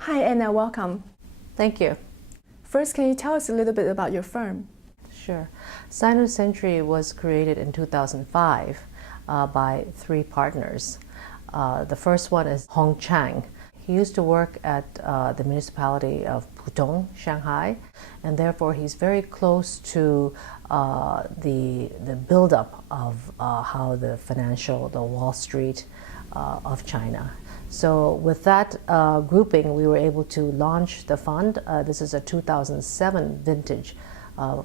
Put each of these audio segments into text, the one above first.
Hi, Anna. Welcome. Thank you. First, can you tell us a little bit about your firm? Sure. Sino-Century was created in 2005 by three partners. The first one is Chang. He used to work at the municipality of Pudong, Shanghai, and therefore he's very close to the buildup of how the Wall Street of China. So with that grouping, we were able to launch the fund. This is a 2007 vintage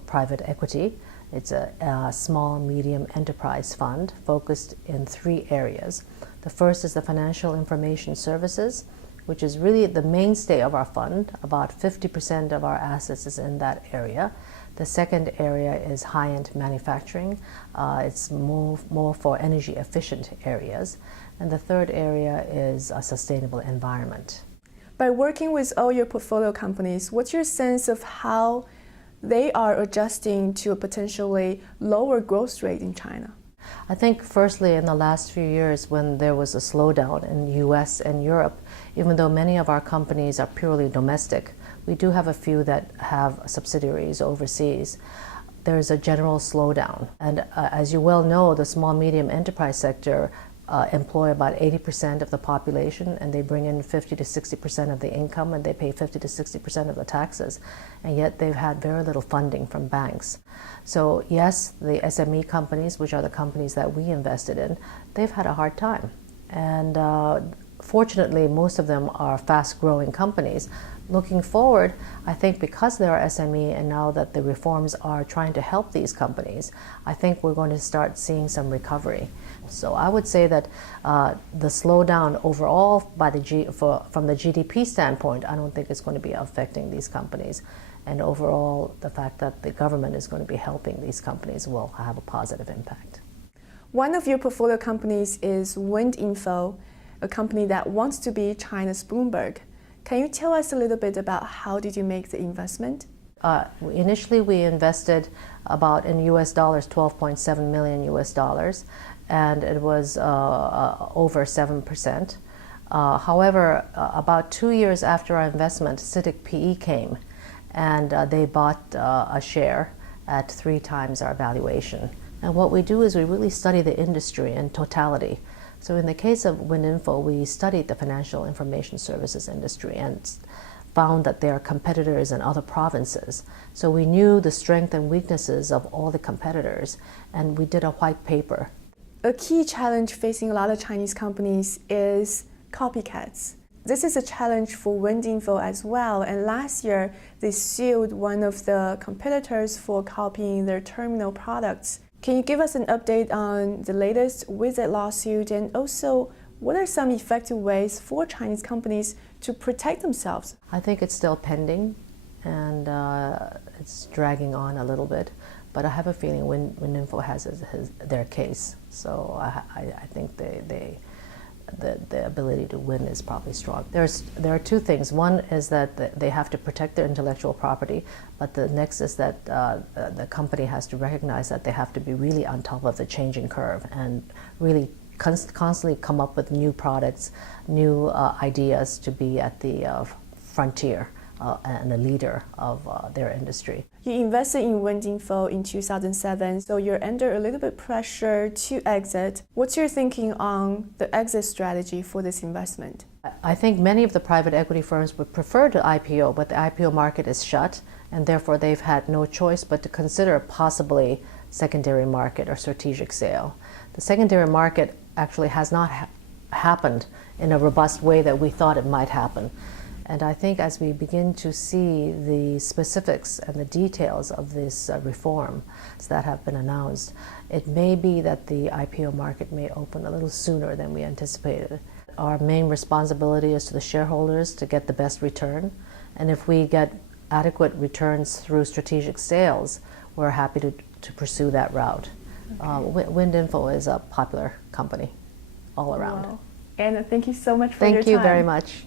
private equity. It's a small, medium enterprise fund focused in three areas. The first is the financial information services, which is really the mainstay of our fund. About 50% of our assets is in that area. The second area is high-end manufacturing. It's more for energy efficient areas. And the third area is a sustainable environment. By working with all your portfolio companies, what's your sense of how they are adjusting to a potentially lower growth rate in China? I think firstly in the last few years when there was a slowdown in the US and Europe, even though many of our companies are purely domestic, we do have a few that have subsidiaries overseas. There's a general slowdown. And as you well know, the small medium enterprise sector employ about 80% of the population, and they bring in 50 to 60% of the income, and they pay 50 to 60% of the taxes, and yet they've had very little funding from banks. So yes, the SME companies, which are the companies that we invested in, they've had a hard time. And fortunately, most of them are fast-growing companies. Looking forward, I think because they are SME and now that the reforms are trying to help these companies, I think we're going to start seeing some recovery. So I would say that the slowdown overall from the GDP standpoint, I don't think it's going to be affecting these companies. And overall, the fact that the government is going to be helping these companies will have a positive impact. One of your portfolio companies is WindInfo, a company that wants to be China's Bloomberg. Can you tell us a little bit about how did you make the investment? Initially, we invested about in US dollars, 12.7 million US dollars, and it was over 7%. However, about 2 years after our investment, CITIC PE came, and they bought a share at 3 times our valuation. And what we do is we really study the industry in totality. So in the case of WindInfo, we studied the financial information services industry and found that there are competitors in other provinces. So we knew the strengths and weaknesses of all the competitors, and we did a white paper. A key challenge facing a lot of Chinese companies is copycats. This is a challenge for WindInfo as well, and last year they sued one of the competitors for copying their terminal products. Can you give us an update on the latest with that lawsuit, and also what are some effective ways for Chinese companies to protect themselves? I think it's still pending, and it's dragging on a little bit, but I have a feeling WindInfo has their case, so I think the ability to win is probably strong. There are two things. One is that they have to protect their intellectual property, but the next is that the company has to recognize that they have to be really on top of the changing curve and really constantly come up with new products, new ideas to be at the frontier and a leader of their industry. You invested in WindInfo in 2007, so you're under a little bit pressure to exit. What's your thinking on the exit strategy for this investment? I think many of the private equity firms would prefer to IPO, but the IPO market is shut, and therefore they've had no choice but to consider possibly secondary market or strategic sale. The secondary market actually has not happened in a robust way that we thought it might happen. And I think as we begin to see the specifics and the details of this reform that have been announced, it may be that the IPO market may open a little sooner than we anticipated. Our main responsibility is to the shareholders to get the best return. And if we get adequate returns through strategic sales, we're happy to pursue that route. Okay. WindInfo is a popular company all around. Wow. Anna, thank you so much for your time. Thank you very much.